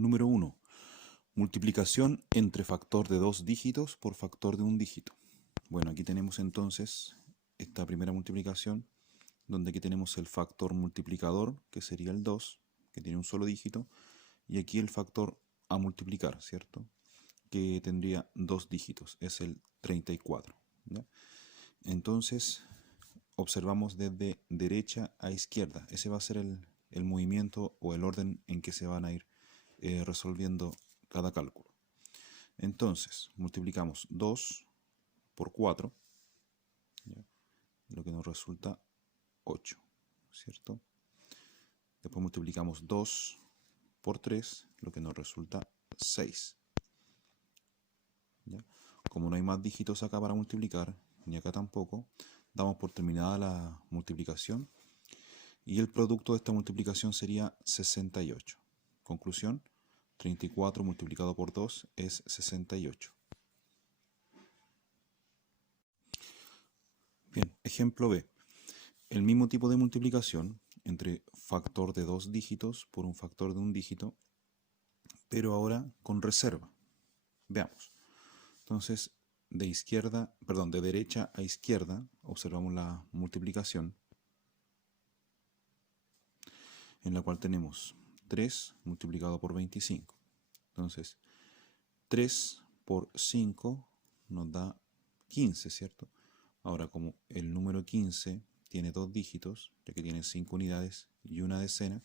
Número 1. Multiplicación entre factor de 2 dígitos por factor de un dígito. Bueno, aquí tenemos entonces esta primera multiplicación, donde aquí tenemos el factor multiplicador, que sería el 2, que tiene un solo dígito, y aquí el factor a multiplicar, ¿cierto? Que tendría 2 dígitos, es el 34. ¿Ya? Entonces, observamos desde derecha a izquierda. Ese va a ser el movimiento o el orden en que se van a ir resolviendo cada cálculo. Entonces, multiplicamos 2 por 4, ¿ya? Lo que nos resulta 8, ¿cierto? Después multiplicamos 2 por 3, lo que nos resulta 6. ¿Ya? Como no hay más dígitos acá para multiplicar, ni acá tampoco, damos por terminada la multiplicación y el producto de esta multiplicación sería 68. Conclusión, 34 multiplicado por 2 es 68. Bien, ejemplo B. El mismo tipo de multiplicación entre factor de 2 dígitos por un factor de un dígito, pero ahora con reserva. Veamos. Entonces, de derecha a izquierda, observamos la multiplicación, en la cual tenemos 3 multiplicado por 25. Entonces, 3 por 5 nos da 15, ¿cierto? Ahora, como el número 15 tiene 2 dígitos, ya que tiene 5 unidades y una decena,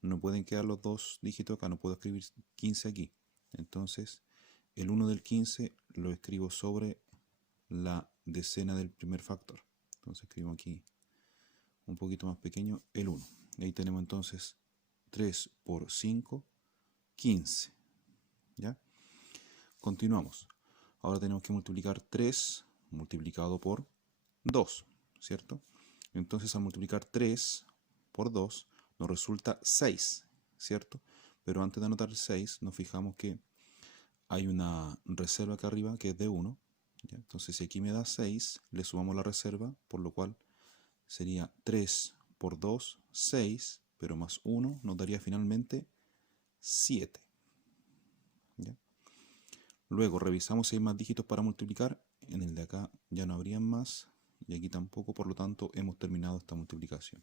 no pueden quedar los 2 dígitos acá, no puedo escribir 15 aquí. Entonces, el 1 del 15 lo escribo sobre la decena del primer factor. Entonces escribo aquí un poquito más pequeño el 1. Y ahí tenemos entonces 3 por 5, 15. ¿Ya? Continuamos. Ahora tenemos que multiplicar 3 multiplicado por 2, ¿cierto? Entonces al multiplicar 3 por 2 nos resulta 6, ¿cierto? Pero antes de anotar el 6 nos fijamos que hay una reserva acá arriba que es de 1. ¿Ya? Entonces si aquí me da 6, le sumamos la reserva, por lo cual sería 3 por 2, 6, pero más 1 nos daría finalmente 7. ¿Ya? Luego revisamos si hay más dígitos para multiplicar. En el de acá ya no habrían más y aquí tampoco, por lo tanto hemos terminado esta multiplicación.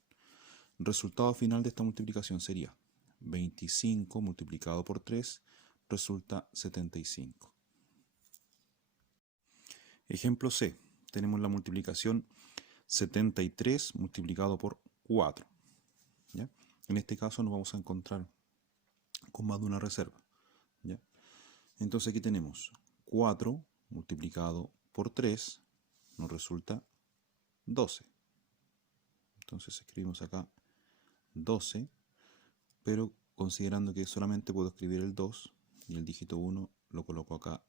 El resultado final de esta multiplicación sería 25 multiplicado por 3 resulta 75. Ejemplo C. Tenemos la multiplicación 73 multiplicado por 4. ¿Ya? En este caso nos vamos a encontrar con más de una reserva. ¿Ya? Entonces aquí tenemos 4 multiplicado por 3 nos resulta 12. Entonces escribimos acá 12, pero considerando que solamente puedo escribir el 2 y el dígito 1 lo coloco acá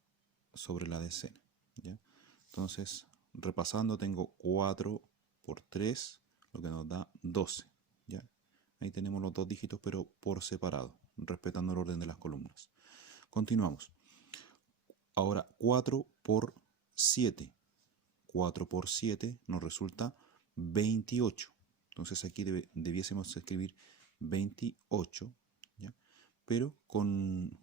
sobre la decena. ¿Ya? Entonces, repasando, tengo 4 por 3, lo que nos da 12. ¿Ya? Ahí tenemos los dos dígitos, pero por separado, respetando el orden de las columnas. Continuamos. Ahora, 4 por 7. 4 por 7 nos resulta 28. Entonces aquí debiésemos escribir 28, ¿ya? Pero con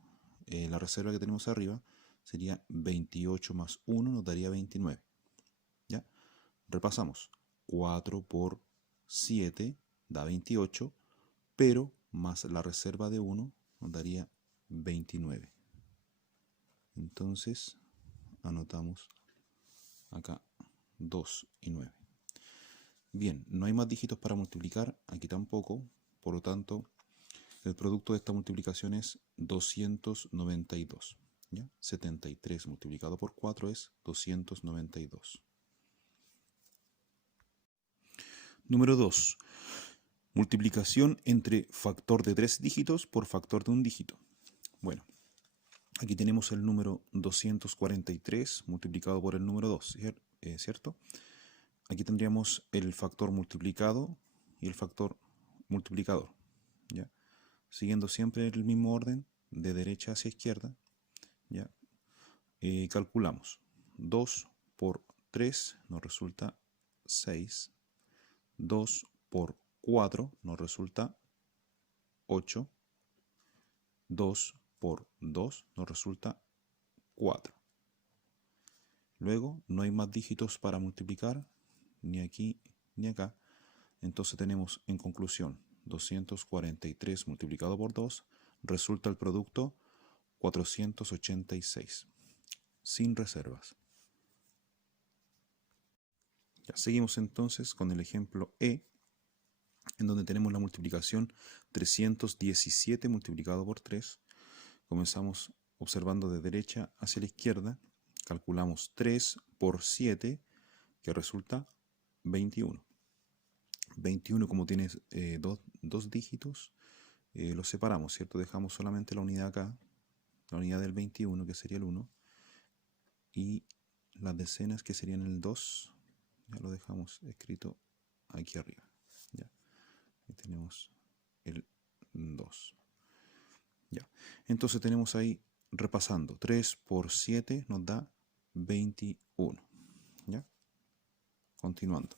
la reserva que tenemos arriba sería 28 más 1 nos daría 29. ¿Ya? Repasamos. 4 por 7 da 28, pero más la reserva de 1 nos daría 29. Entonces anotamos acá 2 y 9. Bien, no hay más dígitos para multiplicar, aquí tampoco, por lo tanto, el producto de esta multiplicación es 292. ¿Ya? 73 multiplicado por 4 es 292. Número 2. Multiplicación entre factor de 3 dígitos por factor de un dígito. Bueno, aquí tenemos el número 243 multiplicado por el número 2, ¿cierto? Aquí tendríamos el factor multiplicado y el factor multiplicador. ¿Ya? Siguiendo siempre el mismo orden, de derecha hacia izquierda, ¿ya? Calculamos. 2 por 3 nos resulta 6. 2 por 4 nos resulta 8. 2 por 2 nos resulta 4. Luego no hay más dígitos para multiplicar, ni aquí ni acá. Entonces tenemos en conclusión 243 multiplicado por 2 resulta el producto 486, sin reservas. Ya, seguimos entonces con el ejemplo E, en donde tenemos la multiplicación 317 multiplicado por 3. Comenzamos observando de derecha hacia la izquierda. Calculamos 3 por 7, que resulta 21. 21, como tiene dos dígitos, los separamos, ¿cierto? Dejamos solamente la unidad acá, la unidad del 21, que sería el 1, y las decenas, que serían el 2, ya lo dejamos escrito aquí arriba. ¿Ya? Ahí tenemos el 2. Ya. Entonces tenemos ahí, repasando, 3 por 7 nos da 21. ¿Ya? Continuando.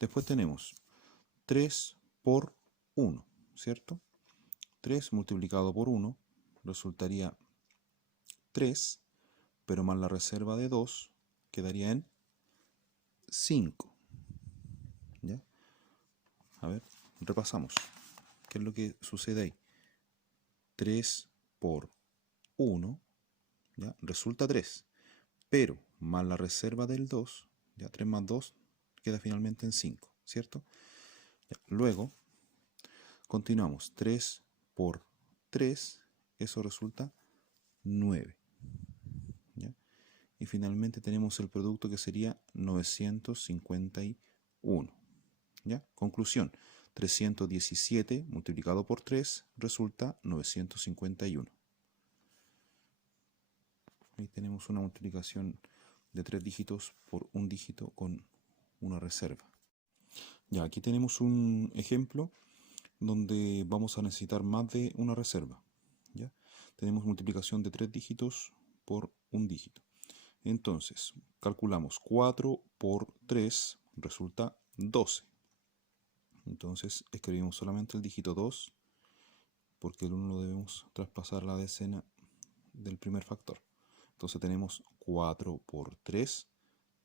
Después tenemos 3 por 1, ¿cierto? 3 multiplicado por 1 resultaría 3, pero más la reserva de 2 quedaría en 5. ¿Ya? A ver, repasamos. ¿Qué es lo que sucede ahí? 3 por 1, ¿ya? Resulta 3, pero más la reserva del 2, ¿ya? 3 más 2 queda finalmente en 5, ¿cierto? ¿Ya? Luego, continuamos. 3 por 3, eso resulta 9. ¿Ya? Y finalmente tenemos el producto, que sería 951. ¿Ya? Conclusión, 317 multiplicado por 3 resulta 951. Ahí tenemos una multiplicación de 3 dígitos por un dígito con una reserva. Ya, aquí tenemos un ejemplo donde vamos a necesitar más de una reserva. ¿Ya? Tenemos multiplicación de 3 dígitos por un dígito. Entonces, calculamos 4 por 3 resulta 12. Entonces, escribimos solamente el dígito 2, porque el 1 lo debemos traspasar a la decena del primer factor. Entonces tenemos 4 por 3,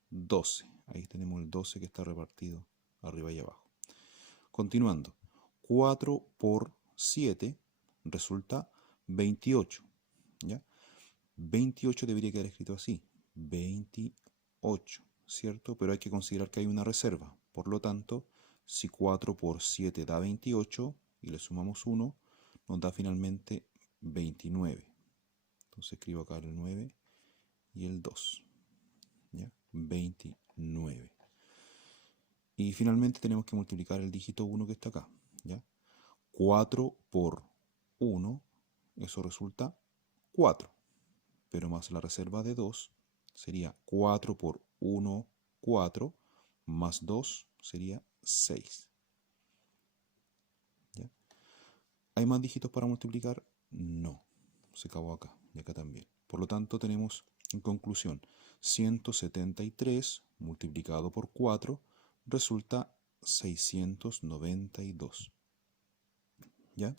12. Ahí tenemos el 12 que está repartido arriba y abajo. Continuando, 4 por 7 resulta 28. ¿Ya? 28 debería quedar escrito así, 28, ¿cierto? Pero hay que considerar que hay una reserva. Por lo tanto, si 4 por 7 da 28 y le sumamos 1, nos da finalmente 29. Entonces escribo acá el 9 y el 2. ¿Ya? 29. Y finalmente tenemos que multiplicar el dígito 1 que está acá. ¿Ya? 4 por 1, eso resulta 4. Pero más la reserva de 2 sería 4 por 1, 4, más 2 sería 6. ¿Ya? ¿Hay más dígitos para multiplicar? No. Se acabó acá y acá también. Por lo tanto, tenemos en conclusión 173 multiplicado por 4 resulta 692. ¿Ya?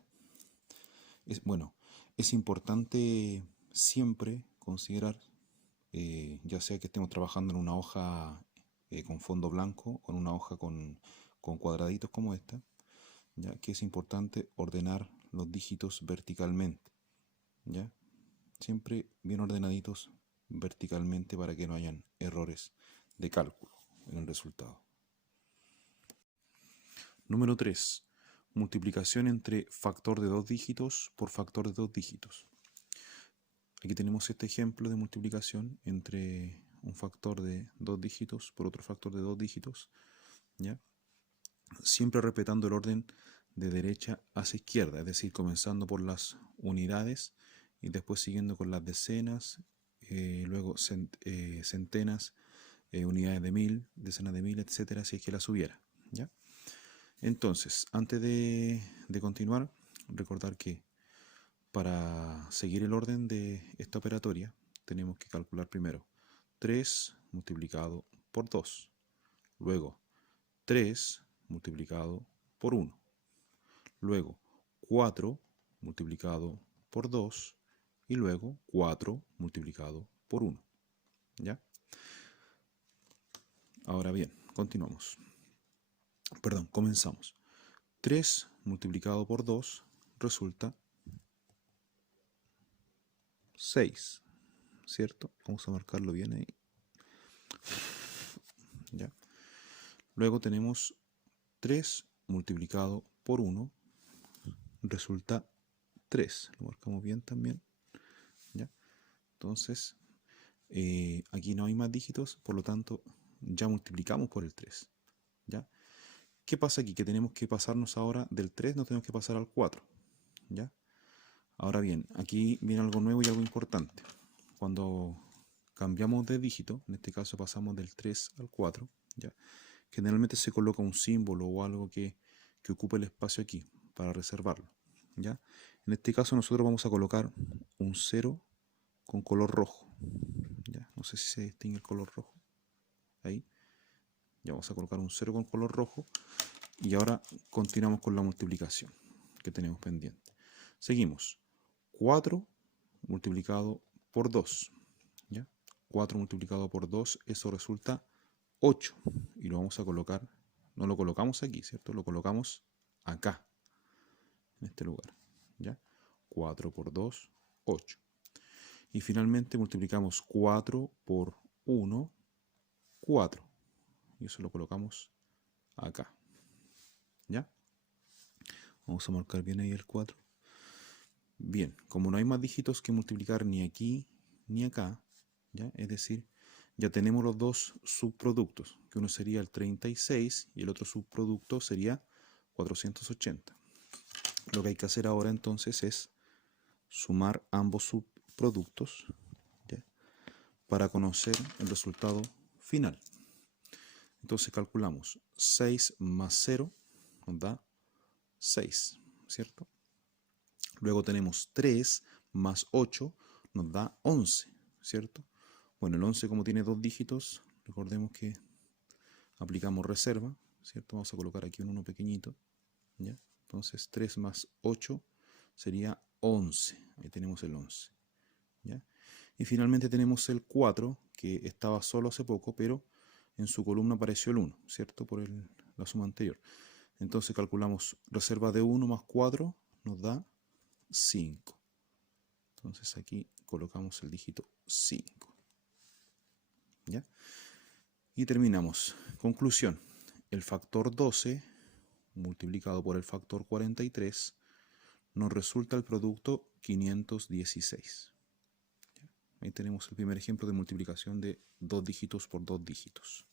Bueno, es importante siempre considerar, ya sea que estemos trabajando en una hoja con fondo blanco o en una hoja con cuadraditos como esta, ya que es importante ordenar los dígitos verticalmente, ¿ya? Siempre bien ordenaditos verticalmente para que no hayan errores de cálculo en el resultado. Número 3. Multiplicación entre factor de 2 dígitos por factor de 2 dígitos. Aquí tenemos este ejemplo de multiplicación entre un factor de 2 dígitos por otro factor de 2 dígitos, ¿ya? Siempre respetando el orden de derecha hacia izquierda, es decir, comenzando por las unidades y después siguiendo con las decenas, luego centenas, unidades de 1000, decenas de 1000, etcétera, si es que las hubiera, ¿ya? Entonces, antes de continuar, recordar que para seguir el orden de esta operatoria tenemos que calcular primero 3 multiplicado por 2, luego 3 multiplicado por 1, luego 4 multiplicado por 2 y luego 4 multiplicado por 1. ¿Ya? Ahora bien, continuamos. Perdón, comenzamos. 3 multiplicado por 2 resulta 6, ¿cierto? Vamos a marcarlo bien ahí. ¿Ya? Luego tenemos 3 multiplicado por 1 resulta 3. Lo marcamos bien también. ¿Ya? Entonces, aquí no hay más dígitos, por lo tanto, ya multiplicamos por el 3. ¿Ya? ¿Qué pasa aquí? Que tenemos que pasarnos ahora del 3, no tenemos que pasar al 4. ¿Ya? Ahora bien, aquí viene algo nuevo y algo importante. Cuando cambiamos de dígito, en este caso pasamos del 3 al 4, ¿ya? Generalmente se coloca un símbolo o algo que ocupe el espacio aquí para reservarlo. ¿Ya? En este caso nosotros vamos a colocar un 0 con color rojo. ¿Ya? No sé si se distingue el color rojo. Ahí. Ya vamos a colocar un 0 con color rojo. Y ahora continuamos con la multiplicación que tenemos pendiente. Seguimos. 4 multiplicado por 2. ¿Ya? 4 multiplicado por 2, eso resulta 8. Y lo vamos a colocar, no lo colocamos aquí, ¿cierto? Lo colocamos acá, en este lugar. ¿Ya? 4 por 2, 8. Y finalmente multiplicamos 4 por 1, 4. Y eso lo colocamos acá. ¿Ya? Vamos a marcar bien ahí el 4. Bien, como no hay más dígitos que multiplicar ni aquí ni acá, ¿ya? Es decir, ya tenemos los dos subproductos, que uno sería el 36 y el otro subproducto sería 480. Lo que hay que hacer ahora entonces es sumar ambos subproductos, ¿ya? Para conocer el resultado final. Entonces calculamos 6 más 0 nos da 6, ¿cierto? Luego tenemos 3 más 8 nos da 11, ¿cierto? Bueno, el 11 como tiene dos dígitos, recordemos que aplicamos reserva, ¿cierto? Vamos a colocar aquí un 1 pequeñito, ¿ya? Entonces 3 más 8 sería 11, ahí tenemos el 11, ¿ya? Y finalmente tenemos el 4, que estaba solo hace poco, pero en su columna apareció el 1, ¿cierto? Por la suma anterior. Entonces calculamos reserva de 1 más 4 nos da 5. Entonces aquí colocamos el dígito 5. ¿Ya? Y terminamos. Conclusión. El factor 12 multiplicado por el factor 43 nos resulta el producto 516. ¿Ya? Ahí tenemos el primer ejemplo de multiplicación de dos dígitos por dos dígitos.